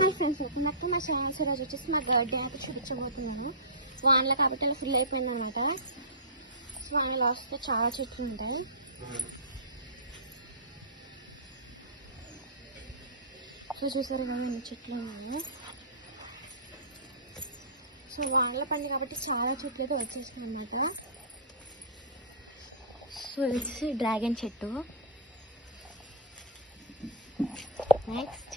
My friends welcome back to my channel. ఈరోజు వచ్చేసి మా బర్త్డే అయితే చూపించబోతున్నాను. వాన్లో కాబట్టి అలా ఫుల్ అయిపోయింది అనమాట. వాన్లో వస్తే చాలా చెట్లు ఉంటాయి. సో చూసారు కదా ఎన్ని చెట్లు ఉన్నాయి. సో వాన్లో పడింది కాబట్టి చాలా చెట్లు అయితే వచ్చేసాయి అన్నమాట. సో ఇది వచ్చేసి డ్రాగన్ చెట్టు. నెక్స్ట్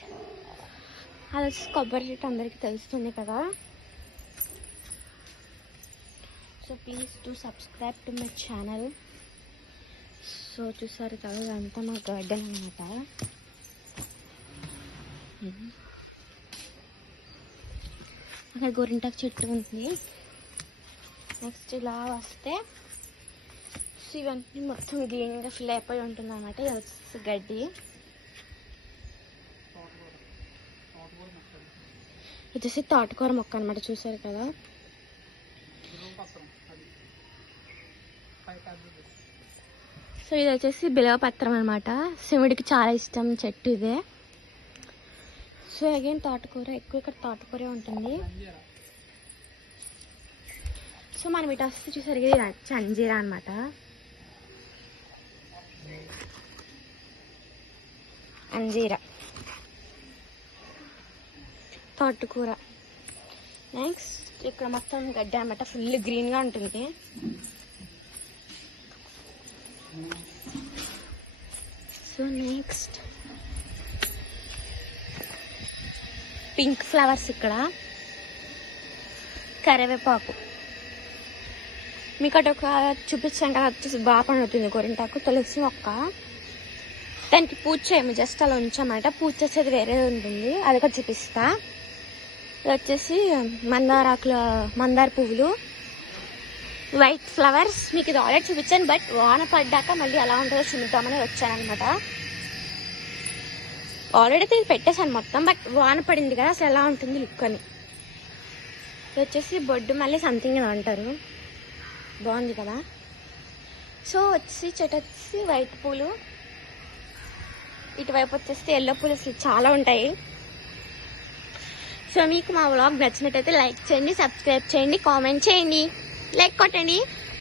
అది వచ్చి కొబ్బరి చెట్టు అందరికీ తెలుస్తుంది కదా. So please to subscribe to my channel. So చూసారు కదా ఇదంతా మా గార్డెన్ అనమాట. అక్కడ గోరింటాకు చెట్టు ఉంది. నెక్స్ట్ ఇలా వస్తే ఇవన్నీ మొత్తం గ్రీన్గా ఫిల్ అయిపోయి ఉంటుంది అనమాట. ఇది వచ్చేసి గడ్డి. ఇది వచ్చేసి తోటకూర మొక్క అనమాట. చూసారు కదా. సో ఇది వచ్చేసి బిలవపత్రం అనమాట. శివుడికి చాలా ఇష్టం చెట్టు ఇదే. సో అగైన్ తోటకూర ఎక్కువ ఇక్కడ తోటకూరే ఉంటుంది. సో మనం ఇటు వస్తే చూసారు ఇది చంజీరా అనమాట. అంజీరా తోటకూర. నెక్స్ట్ ఇక్కడ మొత్తం గడ్డి అనమాట. ఫుల్ గ్రీన్గా ఉంటుంది. So next pink flowers. ఇక్కడ కరివేపాకు మీకు అటు ఒక చూపించాను కదా. వచ్చేసి బాగా పండుతుంది గోరింటాకు. తులసి మొక్క. దానికి పూజ చేయము, జస్ట్ అలా ఉంచామన్నమాట. పూజ చేసేది వేరే ఉంటుంది, అది కూడా చూపిస్తా. ఇది వచ్చేసి మందార పువ్వులు, వైట్ ఫ్లవర్స్. మీకు ఇది ఆల్రెడీ చూపించాను, బట్ వాన పడ్డాక మళ్ళీ ఎలా ఉంటుందో చూద్దామని వచ్చానమాట. ఆల్రెడీ ఇది పెట్టేశాను మొత్తం, బట్ వాన పడింది కదా అసలు ఎలా ఉంటుంది లుక్ అని. ఇది వచ్చేసి బొడ్డు మళ్ళీ సంథింగ్ అని అంటారు. బాగుంది కదా. సో వచ్చి చెట్టు వచ్చి వైట్ పూలు, ఇటువైపు వచ్చేస్తే ఎల్లో పూలు అసలు చాలా ఉంటాయి. సో మీకు మా వ్లాగ్ నచ్చినట్టయితే లైక్ చేయండి, సబ్స్క్రైబ్ చేయండి, కామెంట్ చేయండి, లైక్ కొట్టండి.